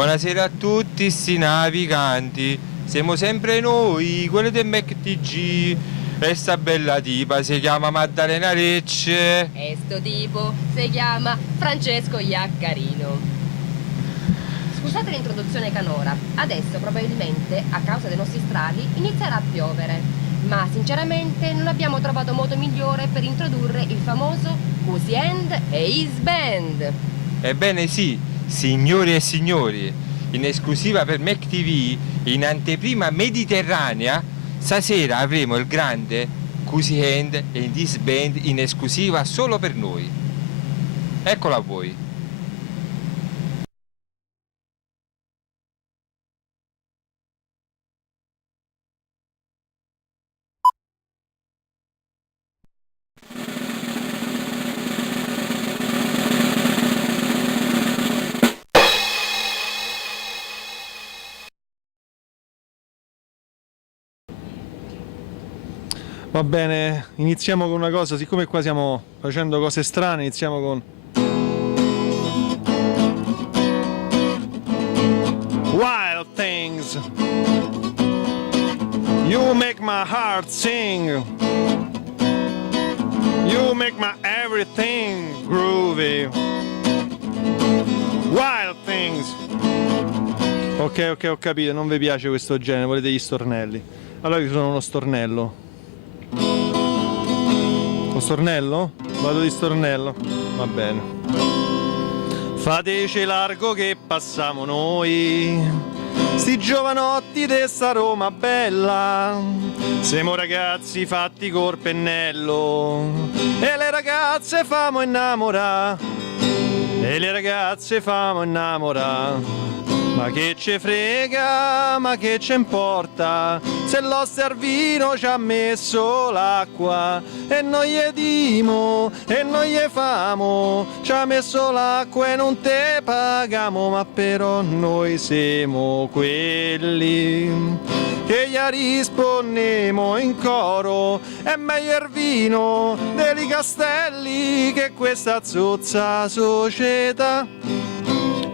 Buonasera a tutti sti naviganti, siamo sempre noi, quelli del MacTG. E sta bella tipa si chiama Maddalena Recce. E sto tipo si chiama Francesco Iaccarino. Scusate l'introduzione canora, adesso probabilmente a causa dei nostri strali inizierà a piovere, ma sinceramente non abbiamo trovato modo migliore per introdurre il famoso Cozy Hand e His Band. Ebbene sì, signori e signori, in esclusiva per MacTV, in anteprima mediterranea, stasera avremo il grande Cozy Hand e His Band in esclusiva solo per noi. Eccola a voi. Va bene, iniziamo con una cosa, siccome qua stiamo facendo cose strane, iniziamo con Wild Things. You make my heart sing. You make my everything groovy. Wild Things. Ok, ho capito, non vi piace questo genere, volete gli stornelli. Allora io sono uno stornello. Lo stornello? Vado di stornello? Va bene. Fateci largo che passiamo noi, sti giovanotti de sta Roma bella. Siamo ragazzi fatti col pennello e le ragazze famo innamorà. E le ragazze famo innamorà. Ma che ce frega, ma che ce importa, se l'oste al vino ci ha messo l'acqua e noi gli dimo e noi gli famo, ci ha messo l'acqua e non te pagamo, ma però noi siamo quelli che gli rispondemo in coro, è meglio il vino dei castelli che questa zozza società.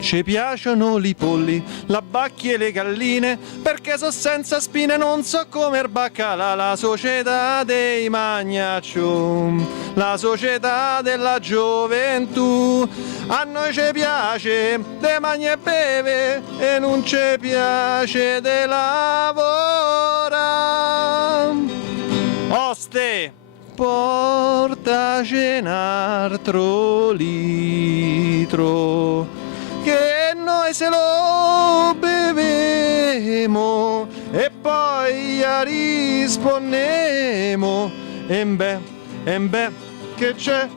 Ci piacciono i polli, la bacchia e le galline, perché so senza spine, non so come il baccalà. La società dei magnaccio, la società della gioventù. A noi ci piace de mangia e beve e non ci piace de lavora. Oste, portaci un altro litro, che noi se lo bevemo e poi gli rispondemo. E beh, che c'è?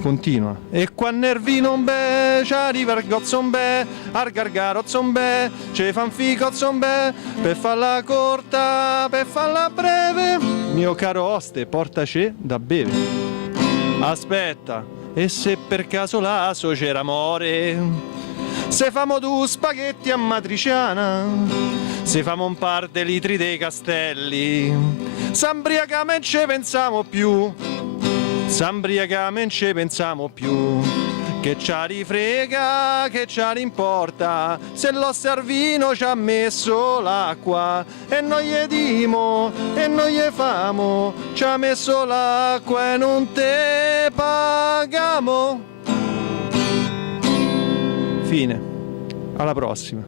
Continua. E quando il vino bè, ci arriva il gozzombe, al gargarozzombe, ci fan ficozzombe, per farla corta, per farla breve. Mio caro oste, portaci da bere. Aspetta. E se per caso l'aso c'era amore, se famo due spaghetti a matriciana, se famo un par de litri dei castelli, s'ambriacame ce pensiamo più, s'ambriacame ce pensiamo più, che ci rifrega, che ci importa, se l'oste al vino ci ha messo l'acqua e noi gli dimo e noi gli famo, ci ha messo l'acqua e non te pagamo. Fine. Alla prossima.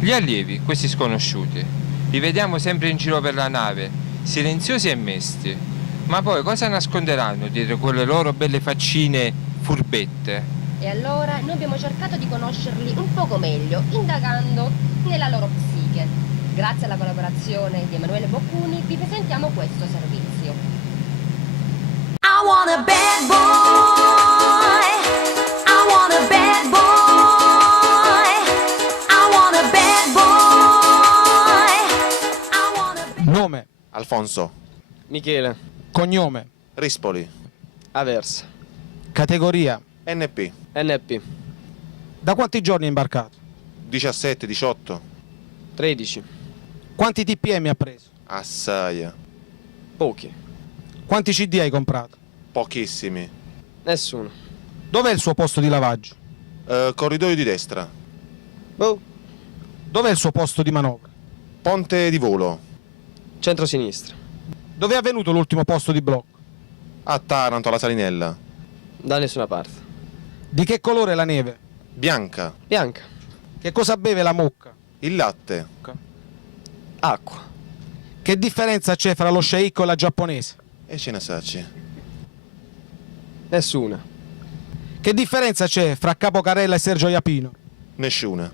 Gli allievi, questi sconosciuti, li vediamo sempre in giro per la nave, silenziosi e mesti, ma poi cosa nasconderanno dietro quelle loro belle faccine furbette? E allora noi abbiamo cercato di conoscerli un poco meglio, indagando nella loro psiche. Grazie alla collaborazione di Emanuele Boccuni vi presentiamo questo servizio. I want a bad boy. I want a bad boy. I want a bad boy. I want a bad... Nome, Alfonso, Michele, cognome, Rispoli, Aversa, categoria. NP, NP, Da quanti giorni è imbarcato? 17, 18, 13, Quanti TPM ha preso? assai, pochi, Quanti CD hai comprato? pochissimi, nessuno, Dov'è il suo posto di lavaggio? Corridoio di destra. Boh. Dov'è il suo posto di manovra? Ponte di volo. Centro-sinistra. Dove è avvenuto l'ultimo posto di blocco? A Taranto, alla Salinella. Da nessuna parte. Di che colore è la neve? Bianca. Bianca. Che cosa beve la mucca? Il latte. Acqua. Che differenza c'è fra lo sceicco e la giapponese? E ce ne sacci. Nessuna. Che differenza c'è fra Capo Carella e Sergio Iapino? Nessuna.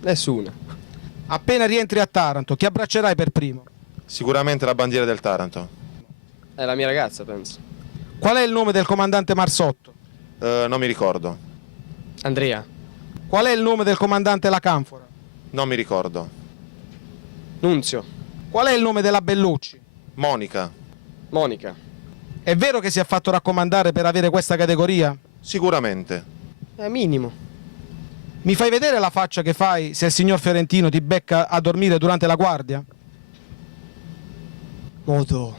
Nessuna. Appena rientri a Taranto, chi abbraccerai per primo? Sicuramente la bandiera del Taranto. È la mia ragazza, penso. Qual è il nome del comandante Marsotto? Non mi ricordo. Andrea. Qual è il nome del comandante La Canfora? Non mi ricordo. Nunzio. Qual è il nome della Bellucci? Monica. Monica. È vero che si è fatto raccomandare per avere questa categoria? Sicuramente. È minimo. Mi fai vedere la faccia che fai se il signor Fiorentino ti becca a dormire durante la guardia? Modo.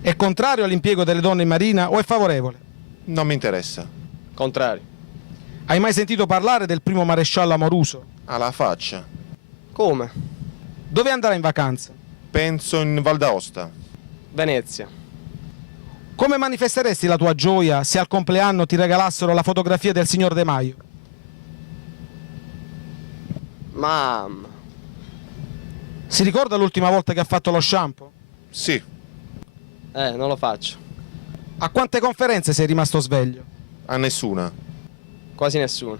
È contrario all'impiego delle donne in marina o è favorevole? Non mi interessa. Contrario. Hai mai sentito parlare del primo maresciallo Amoruso? Alla faccia. Come? Dove andrà in vacanza? Penso in Val d'Aosta. Venezia. Come manifesteresti la tua gioia se al compleanno ti regalassero la fotografia del signor De Maio? Mamma. Si ricorda l'ultima volta che ha fatto lo shampoo? Sì. Non lo faccio. A quante conferenze sei rimasto sveglio? A nessuna. Quasi nessuna.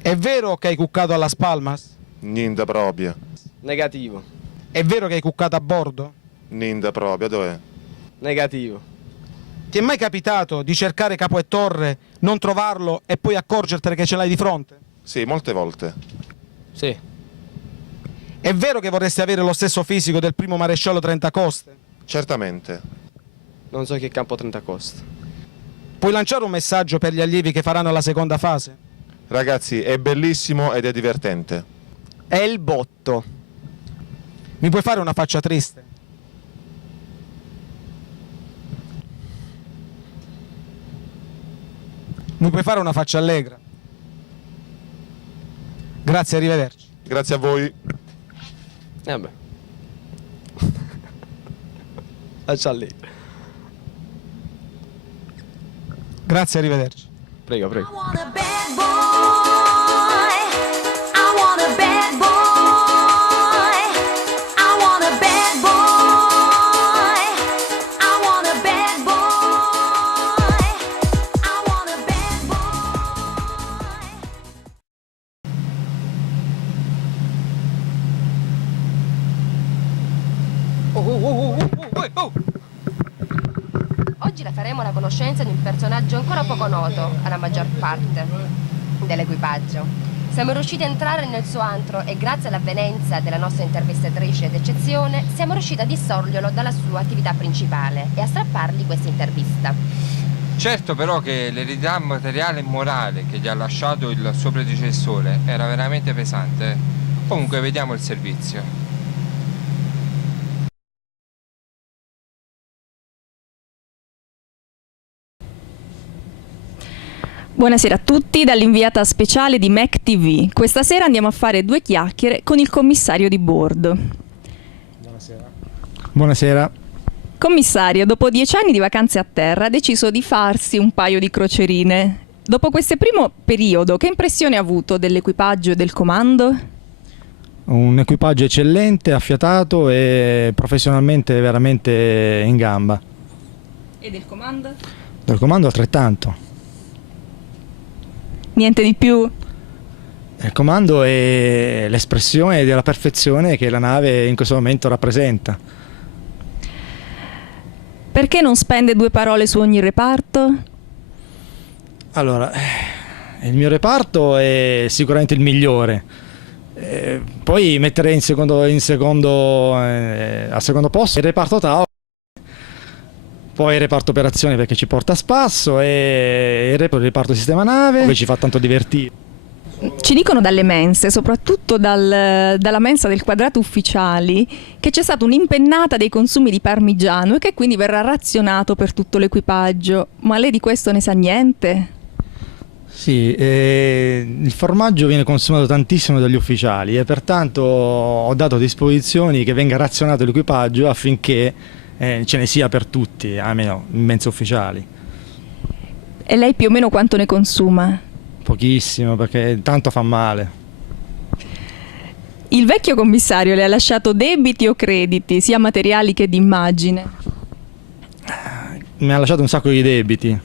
È vero che hai cuccato alla Spalmas? Niente proprio. Negativo. È vero che hai cuccato a bordo? Niente proprio. Dov'è? Negativo. Ti è mai capitato di cercare Capo e Torre, non trovarlo e poi accorgertene che ce l'hai di fronte? Sì, molte volte. Sì. È vero che vorresti avere lo stesso fisico del primo maresciallo Trentacoste? Certamente. Non so che campo 30 costa. Puoi lanciare un messaggio per gli allievi che faranno la seconda fase? Ragazzi, è bellissimo ed è divertente. È il botto. Mi puoi fare una faccia triste? Mi puoi fare una faccia allegra? Grazie, arrivederci. Grazie a voi. Vabbè. Lascia lì. Grazie, arrivederci. Prego, I prego. want a bad boy. I want a bad boy. I want a bad boy. I want a bad boy. I want a bad boy. Oggi la faremo alla conoscenza di un personaggio ancora poco noto alla maggior parte dell'equipaggio. Siamo riusciti a entrare nel suo antro e grazie all'avvenenza della nostra intervistatrice d'eccezione siamo riusciti a dissolverlo dalla sua attività principale e a strappargli questa intervista. Certo però che l'eredità materiale e morale che gli ha lasciato il suo predecessore era veramente pesante. Comunque vediamo il servizio. Buonasera a tutti dall'inviata speciale di MEC TV. Questa sera andiamo a fare due chiacchiere con il commissario di bordo. Buonasera. Commissario, dopo 10 anni di vacanze a terra ha deciso di farsi un paio di crocerine. Dopo questo primo periodo, che impressione ha avuto dell'equipaggio e del comando? Un equipaggio eccellente, affiatato e professionalmente veramente in gamba. E del comando? Del comando altrettanto. Niente di più? Il comando è l'espressione della perfezione che la nave in questo momento rappresenta. Perché non spende due parole su ogni reparto? Allora, il mio reparto è sicuramente il migliore. Poi metterei al secondo posto il reparto Tao, poi il reparto operazioni perché ci porta a spasso e il reparto sistema nave che ci fa tanto divertire. Ci dicono dalle mense, soprattutto dalla mensa del quadrato ufficiali, che c'è stata un'impennata dei consumi di parmigiano e che quindi verrà razionato per tutto l'equipaggio. Ma lei di questo ne sa niente? Sì, il formaggio viene consumato tantissimo dagli ufficiali e pertanto ho dato disposizioni che venga razionato l'equipaggio affinché ce ne sia per tutti, almeno in mezzi ufficiali. E lei più o meno quanto ne consuma? Pochissimo, perché tanto fa male. Il vecchio commissario le ha lasciato debiti o crediti, sia materiali che di immagine? Mi ha lasciato un sacco di debiti,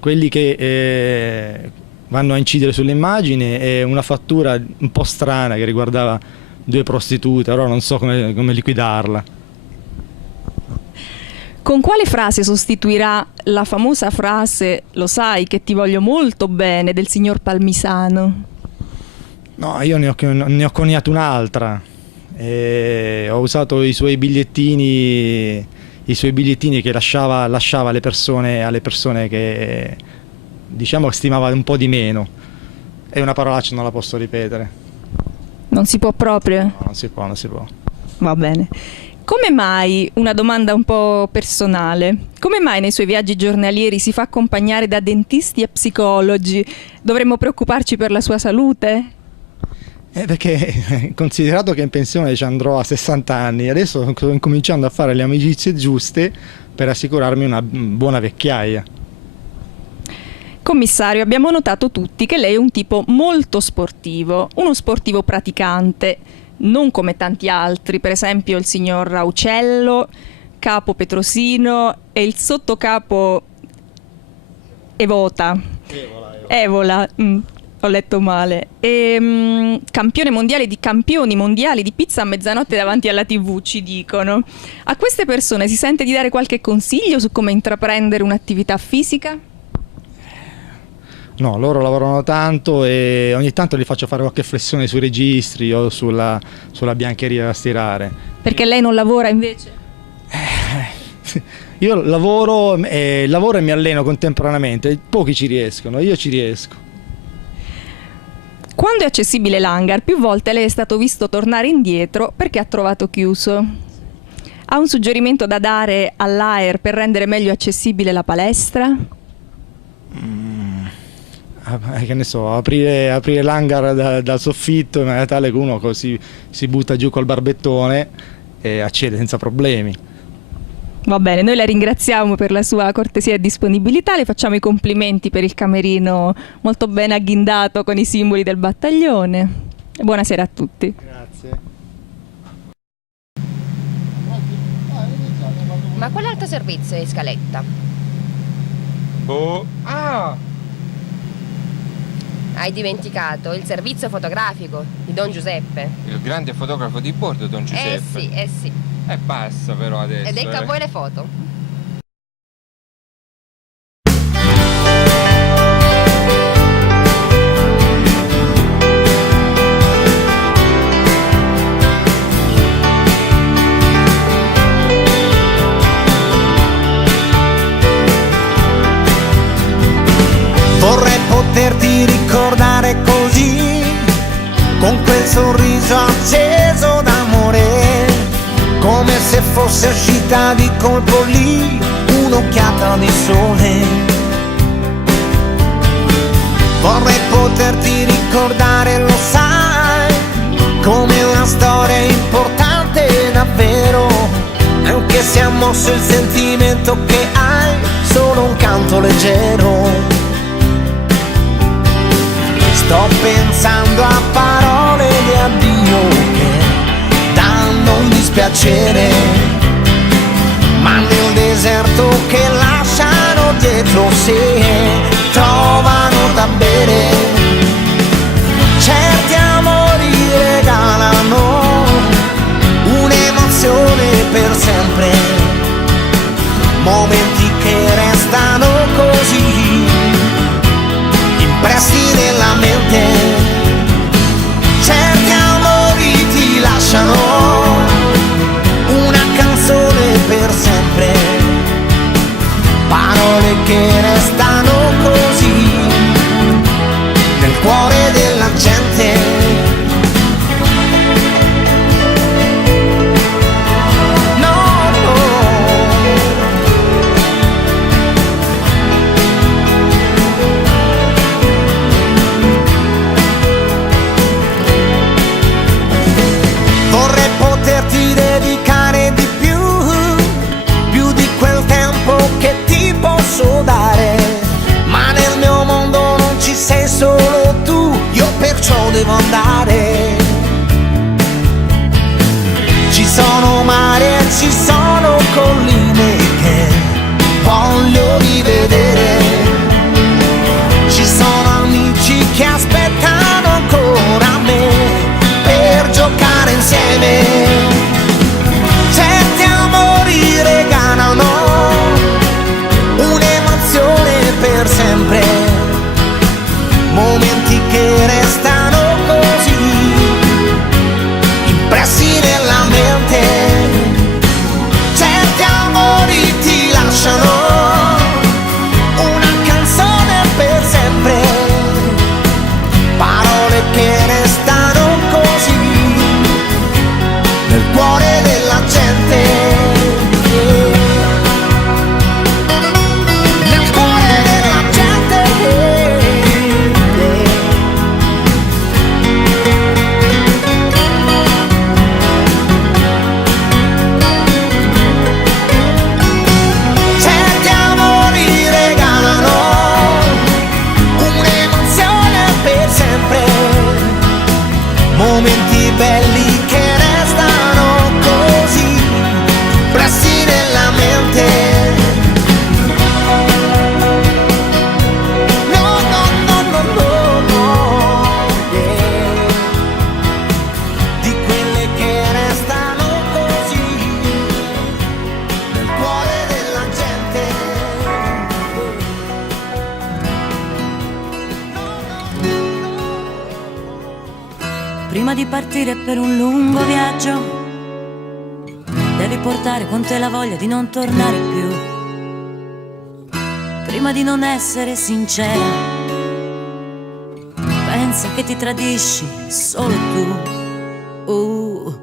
quelli che vanno a incidere sull'immagine e una fattura un po' strana che riguardava 2 prostitute, però non so come liquidarla. Con quale frase sostituirà la famosa frase "lo sai che ti voglio molto bene" del signor Palmisano? No, io ne ho coniato un'altra. Ho usato i suoi bigliettini che lasciava alle persone che diciamo stimava un po' di meno. È una parolaccia, non la posso ripetere. Non si può proprio? No, non si può. Va bene. Come mai, una domanda un po' personale, come mai nei suoi viaggi giornalieri si fa accompagnare da dentisti e psicologi? Dovremmo preoccuparci per la sua salute? Perché considerato che in pensione ci andrò a 60 anni, adesso sto incominciando a fare le amicizie giuste per assicurarmi una buona vecchiaia. Commissario, abbiamo notato tutti che lei è un tipo molto sportivo, uno sportivo praticante, non come tanti altri, per esempio il signor Aucello, capo Petrosino e il sottocapo Evola. Ho letto male. Campioni mondiali di pizza a mezzanotte davanti alla TV, ci dicono. A queste persone si sente di dare qualche consiglio su come intraprendere un'attività fisica? No, loro lavorano tanto e ogni tanto li faccio fare qualche flessione sui registri o sulla biancheria da stirare. Perché lei non lavora invece? Io lavoro e mi alleno contemporaneamente, pochi ci riescono, io ci riesco. Quando è accessibile l'hangar, più volte lei è stato visto tornare indietro perché ha trovato chiuso. Ha un suggerimento da dare all'AER per rendere meglio accessibile la palestra? Che ne so, aprire l'hangar dal soffitto in maniera tale che uno così si butta giù col barbettone e accede senza problemi. Va bene, noi la ringraziamo per la sua cortesia e disponibilità, le facciamo i complimenti per il camerino molto ben agghindato con i simboli del battaglione. E buonasera a tutti. Grazie. Ma quale altro servizio è in scaletta? Hai dimenticato il servizio fotografico di Don Giuseppe? Il grande fotografo di bordo, Don Giuseppe. Eh sì. E basta però adesso. Ed ecco a voi le foto. Vorrei poterti ricordare così, con quel sorriso acceso d'amore, come se fosse uscita di colpo lì un'occhiata di sole. Vorrei poterti ricordare, lo sai, come una storia importante davvero, anche se ha mosso il sentimento che hai, solo un canto leggero. Sto pensando a parole di addio che danno un dispiacere, ma nel deserto che lasciano dietro sé trovano da bere. Certi amori regalano un'emozione per sempre, momenti che restano così impressi nella mente. Certi amori ti lasciano una canzone per sempre, parole che restano così Prima di partire per un lungo viaggio, devi portare con te la voglia di non tornare più. Prima di non essere sincera, pensa che ti tradisci solo tu.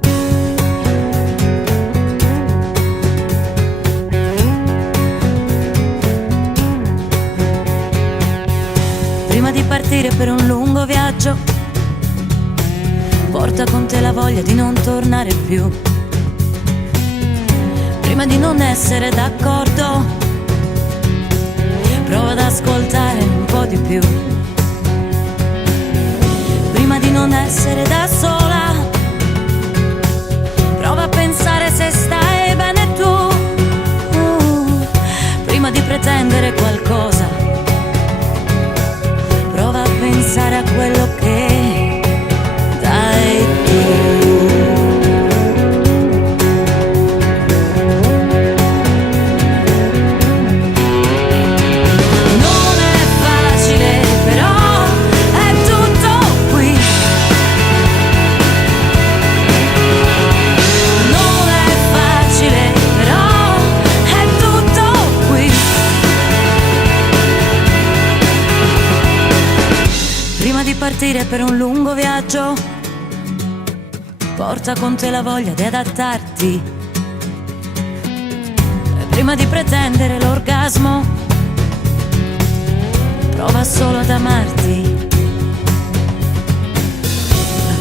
Prima di partire per un lungo viaggio, porta con te la voglia di non tornare più. Prima di non essere d'accordo, prova ad ascoltare un po' di più. Prima di non essere da sola, prova a pensare se stai bene tu. Prima di pretendere qualcosa, prova a pensare a quello che dai tu. Partire per un lungo viaggio, porta con te la voglia di adattarti. Prima di pretendere l'orgasmo, prova solo ad amarti.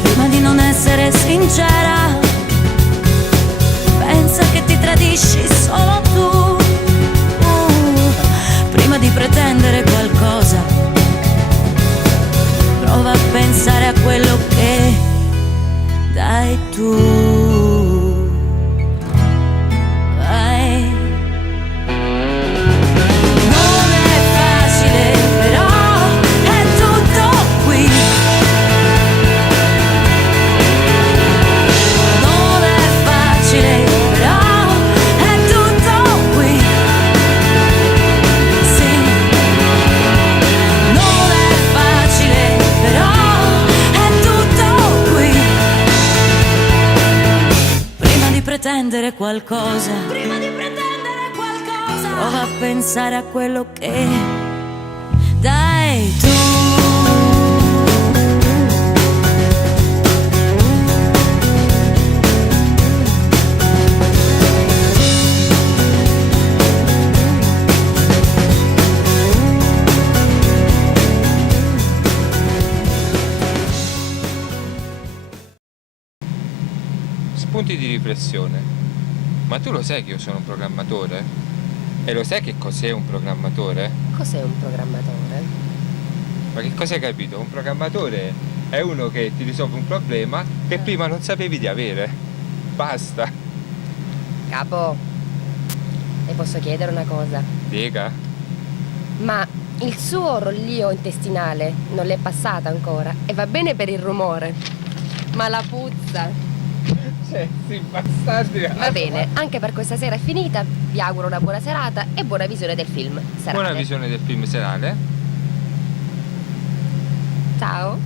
Prima di non essere sincera, pensa che ti tradisci solo tu. Prima di pretendere qualcosa, prova a pensare a quello che dai tu. Vai. Non è facile, però è tutto qui. Non è facile, però è tutto qui. Sì. Non è facile, però è tutto qui. Prima di pretendere qualcosa, prova a pensare a quello che dai tu. Spunti di riflessione. Ma tu lo sai che io sono un programmatore? E lo sai che cos'è un programmatore? Cos'è un programmatore? Ma che cosa hai capito? Un programmatore è uno che ti risolve un problema che prima non sapevi di avere. Basta. Capo, le posso chiedere una cosa? Dica. Ma il suo rollio intestinale non le è passata ancora e va bene per il rumore, ma la puzza. Sì, bastardi. Va bene, anche per questa sera è finita. Vi auguro una buona serata e buona visione del film serale. Buona visione del film serale. Ciao.